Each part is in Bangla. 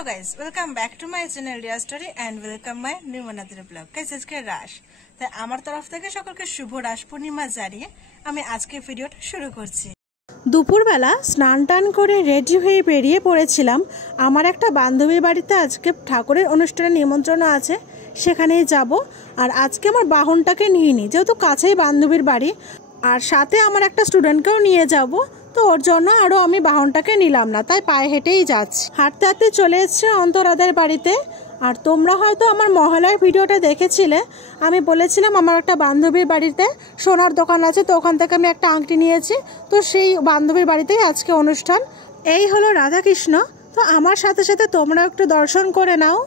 Hello guys, welcome back to my channel Riya story and welcome my new মনাদের ব্লগ। গাইস আজকে রাস, তাই আমার তরফ থেকে সকলকে শুভ রাস পূর্ণিমা জানিয়ে আমি আজকে ভিডিওটা শুরু করছি। দুপুরবেলা স্নান টান করে রেডি হয়ে বেরিয়ে পড়েছিলাম। আমার একটা বান্ধবীর বাড়িতে আজকে ঠাকুরের অনুষ্ঠানের নিমন্ত্রণ আছে, সেখানেই যাব। আর আজকে আমার বাহনটাকে নিয়ে নিই, যেহেতু কাছেই বান্ধবীর বাড়ি, আর সাথে আমার একটা স্টুডেন্টকেও নিয়ে যাব। তো ওর জন্য আরও আমি বাহনটাকে নিলাম না, তাই পায়ে হেঁটেই যাচ্ছি। হাঁটতে হাঁটতে চলে এসেছে অন্তরাদের বাড়িতে। আর তোমরা হয়তো আমার মহালয়ার ভিডিওটা দেখেছিলে, আমি বলেছিলাম আমার একটা বান্ধবীর বাড়িতে সোনার দোকান আছে, তো ওখান থেকে আমি একটা আংটি নিয়েছি। তো সেই বান্ধবীর বাড়িতেই আজকে অনুষ্ঠান। এই হলো রাধাকৃষ্ণ। তো আমার সাথে সাথে তোমরা একটু দর্শন করে নাও।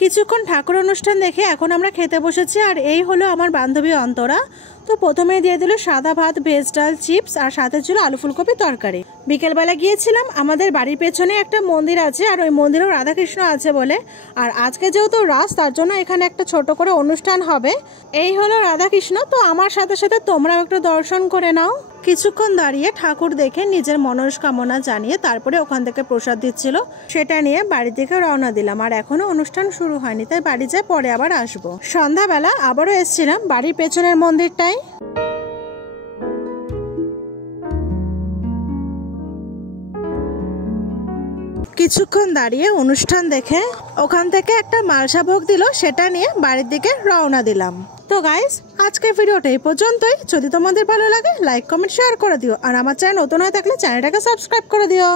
কিছুক্ষণ ঠাকুর অনুষ্ঠান দেখে এখন আমরা খেতে বসেছি। আর এই হলো আমার বান্ধবী অন্তরা। তো প্রথমে দিয়ে দিল সাদা ভাত, ভেজ ডাল, চিপস, আর সাথে ছিল আলু ফুলকপি তরকারি। বিকেলবেলা গিয়েছিলাম, আমাদের বাড়ির পেছনে একটা মন্দির আছে, আর ওই মন্দিরেও রাধাকৃষ্ণ আছে বলে। আর আজকে যেহেতু রাস, তার জন্য এখানে একটা ছোট করে অনুষ্ঠান হবে। এই হলো রাধাকৃষ্ণ। তো আমার সাথে সাথে তোমরাও একটু দর্শন করে নাও। কিছুক্ষণ দাঁড়িয়ে ঠাকুর দেখে নিজের মনস্কামনা জানিয়ে তারপরে ওখান থেকে প্রসাদ দিচ্ছিল, সেটা নিয়ে বাড়ি থেকে রওনা দিলাম। আর এখনো অনুষ্ঠান শুরু হয়নি, তাই বাড়ি যাই, পরে আবার আসবো। সন্ধ্যাবেলা আবারও এসেছিলাম বাড়ির পেছনের মন্দিরটাই। কিছুক্ষণ দাঁড়িয়ে অনুষ্ঠান দেখে ওখান থেকে একটা মালসা ভোগ দিল, সেটা নিয়ে বাড়ির দিকে রওনা দিলাম। তো গাইস, আজকের ভিডিওটা এই পর্যন্তই। যদি তোমাদের ভালো লাগে লাইক, কমেন্ট, শেয়ার করে দিও। আর আমার চ্যানেল নতুন হয়ে থাকলে চ্যানেলটাকে সাবস্ক্রাইব করে দিও।